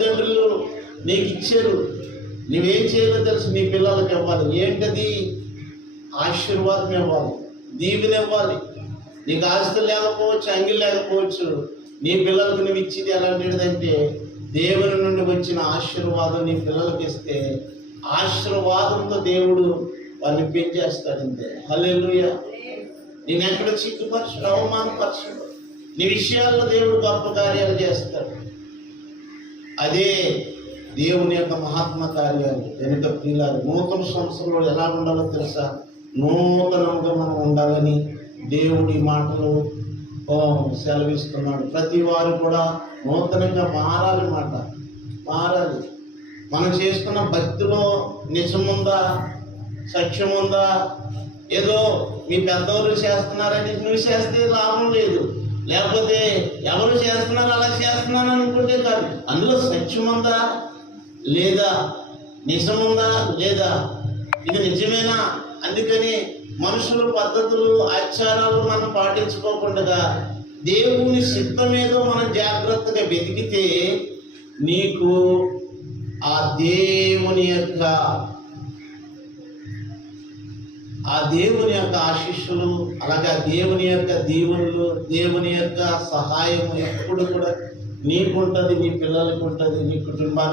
తల్లిదండ్రులు నీకు ఇచ్చారు, నువ్వేం చేయాలో తెలుసు. నీ పిల్లలకి ఇవ్వాలి. ఏంటది? ఆశీర్వాదం ఇవ్వాలి, దీవెన ఇవ్వాలి. నీకు ఆస్తులు లేకపోవచ్చు, అంగిలు లేకపోవచ్చు, నీ పిల్లలకు నువ్వు ఇచ్చేది ఎలాంటిదంటే దేవుని నుండి వచ్చిన ఆశీర్వాదం నీ పిల్లలకి ఇస్తే ఆశీర్వాదంతో దేవుడు వాళ్ళని పెంచేస్తాడంతే. హల్లెలూయా. నేను ఎక్కడ చిక్కుపరచడు, అవమానపరచడు. నీ విషయాల్లో దేవుడు గొప్ప కార్యాలు చేస్తాడు. అదే దేవుని యొక్క మహాత్మ కార్యాలు. వెనుక ప్రియులారు, నూతన సంవత్సరంలో ఎలా ఉండాలో తెలుసా? నూతనంగా మనం ఉండాలని దేవుడి మాటలు సెలవిస్తున్నాడు. ప్రతి వారు కూడా నూతనంగా మారాలి. మనం చేసుకున్న భక్తిలో నిజముందా, సత్యం ఉందా? ఏదో మీ పెద్దవాళ్ళు చేస్తున్నారని నువ్వు చేస్తే లాభం లేదు, లేకపోతే ఎవరు చేస్తున్నారు అలా చేస్తున్నాను అనుకుంటే కాదు. అందులో సత్యం ఉందా లేదా, నిజముందా లేదా, ఇది నిజమేనా? అందుకని మనుషుల పద్ధతులు, ఆచారాలు మనం పాటించుకోకుండా దేవుని చిత్తం ఏదో మనం జాగ్రత్తగా వెతికితే నీకు ఆ దేవుని యొక్క ఆశీస్సులు, అలాగే దేవుని యొక్క దీవెనలు, దేవుని యొక్క సహాయం ఎప్పుడు కూడా నీకుంటుంది, నీ పిల్లలకి ఉంటుంది, నీ కుటుంబానికి